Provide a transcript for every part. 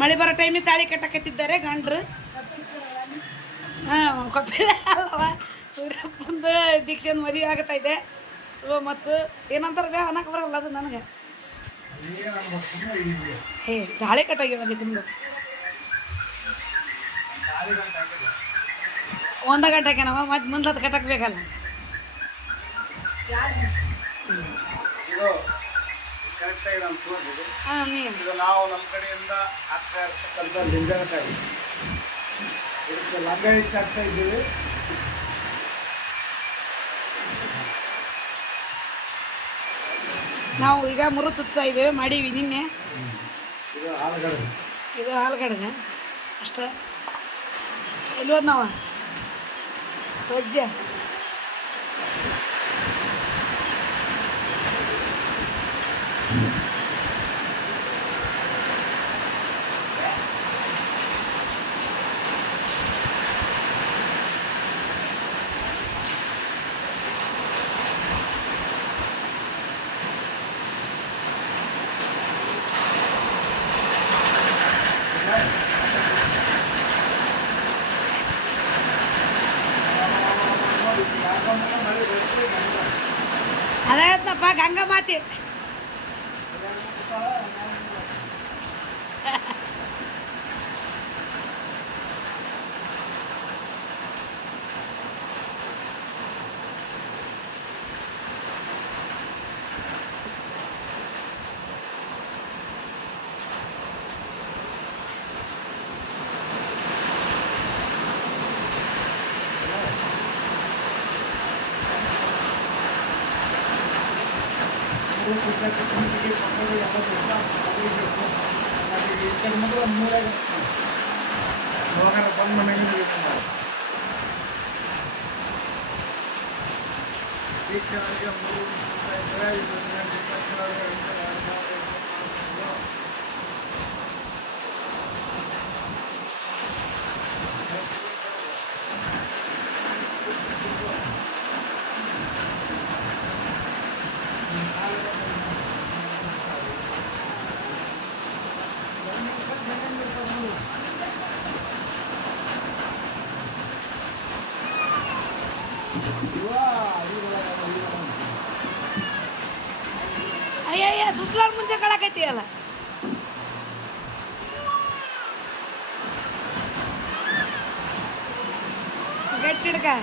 ಮಳೆ ಬರೋ ಟೈಮಿಗೆ ತಾಳಿ ಕಟ್ಟಕತ್ತಿದ್ದಾರೆ ಗಂಡ್ರು. ಹಾಂ ಕೊಪ್ಪಿದ ಅಲ್ಲವ? ಸೂರ್ಯಪ್ಪಂದ ದೀಕ್ಷೆನ ಮದುವೆ ಆಗತ್ತಾ ಇದೆ. ಸೊ, ಮತ್ತು ಏನಂತಾರೆ ಬೇ ಅನ್ನಕ್ಕೆ ಬರಲ್ಲ ಅದು ನನಗೆ. ಹೇ, ತಾಳಿ ಕಟ್ಟಾಗ್ಯಾವ ತಿಂದು ಒಂದು ಗಂಟೆಗೆ ನಾವು ಮತ್ತೆ ಮುಂದೆ ಅದು ಕಟ್ಟಕ್ಕೆ ಬೇಕಲ್ಲ. ಇದು ಕರೆಕ್ಟಾಗಿ ನಾನು ತೋರಿಸಿದೆ ಇದು ನಾವು ನಮ್ಮ ಕಡೆಯಿಂದ ಹಾಕ್ತಾ ಇರ್ತಕ್ಕಂಥ ಲಿಂಗನಕಾಯಿ ಇದಕ್ಕೆ ಲಂಗ ಇಟ್ಟು ಹಾಕ್ತಾ ಇದ್ದೀವಿ. ನಾವು ಈಗ ಮುರುಚುತ್ತಾ ಇದ್ದೇವೆ ಮಾಡೀವಿ ನಿನ್ನೆ. ಇದು ಆಲೂಗಡ್ಡೆ. ಇದು ಹಾಲ್ಗಡಗ ಅಷ್ಟೇ. ಎಲ್ಲಿ ಹೋದ್ ನಾವ ವಜ್ಜ ಅದಾಯತ್ನಪ್ಪ ಗಂಗಾ ಮಾತಿ. ಬಂದ್ ಮನೆಗೆ ದೀಕ್ಷೆಗಳಿಗೆ ಮೂರು अय्या या सुचलावर म्हणजे कडा काय ते याला. गट्टीड काय?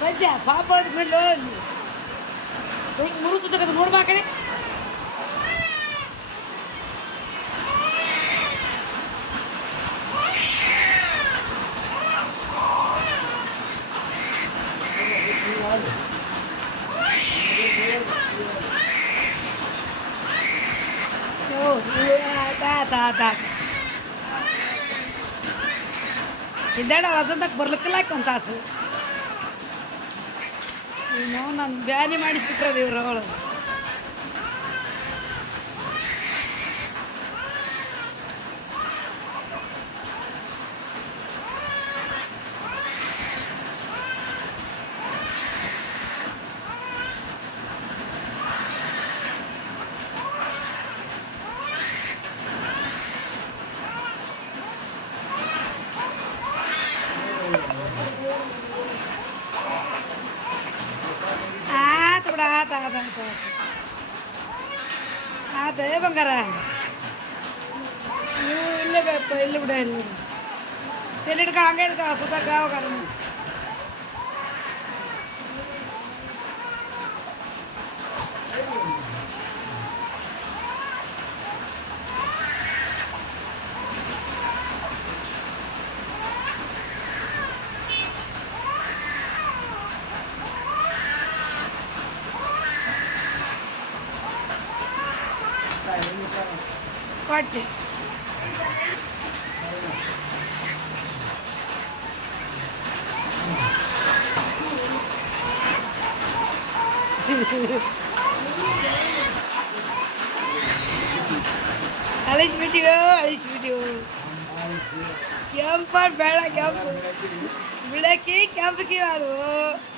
ಸಜ್ಜ ಪಾಪ ಮೇಲೆ ಮುರು ಸುತ್ತಕದ ನೋಡ್ಬಾ ಕಡೆ ಓ ತಾ ತಾ ತಾ ಇದ್ದಾಡ ವಸಂತಕ್ಕೆ ಬರ್ಲಿಕ್ಕಿಲ್ಲ ಒಂದು ತಾಸು. ನೀನು ನಾನು ಬ್ಯಾನಿ ಮಾಡಿಸ್ಬಿಟ್ರೆ ಇವ್ರು ಅವಳು. ಅದೇ ಬಂಗಾರ ನೀವು ಇಲ್ಲೇ ಬೇಪ ಇಲ್ಲಿ ಬಿಡ काट अलीज वीडियो अलीज वीडियो कैंप पर बैठा कैंप बिड़ा की कैंप की बात हो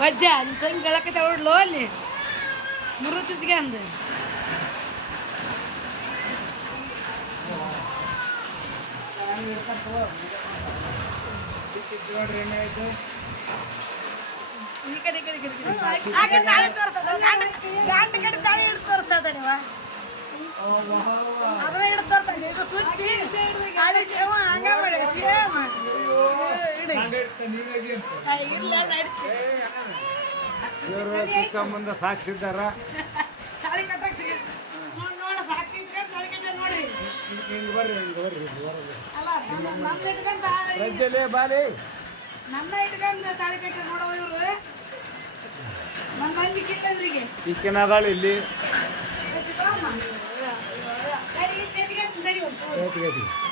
ವಜ್ಜ ಅಂತ ಗಳಕ್ಕೆ ತಗೊಳ್ಳು ಅಲ್ಲಿ? ಮುರು ಚುಚ್ಚಿಗೆ ಅಂದ. ನೋಡ್ರಿ ಏನಾಯ್ತು ಈ ಕಡೆ ಈ ಕಡೆ ಈ ಕಡೆ, ಈ ಕಡೆ. ಆಕೆ ತಾಳಿ ತೋರ್ತದ, ಗಂಡ- ಕಡೆ ತಾಳಿ ಹಿಡ್ದು ತೋರ್ತದ ನೀವ. ಅದನ್ನ ಹಿಡ್ದು ತೋರ್ತದ ಇದು ಸುಚ್ಚಿ ಹಂಗ ಮಾಡಿ ಸೇಮ್ ನಡ್ತಿ ಇವರು ಚಿಕ್ಕಮ್ಮಂದ ಸಾಕ್ಷಿದ್ದಾರ ಹಿಂಗೆ ಬರ್ರಿ ಹಿಂಗೆ ರಜ್ಜಲೆ ಬಾರಿ ಕಟ್ಟ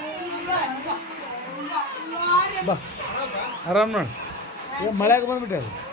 ಬಾ. ಆರಾಮ್ ನೋಡಿ. ಮಳೆಗೆ ಬಂದ್ಬಿಟ್ಟೆ ಅದು.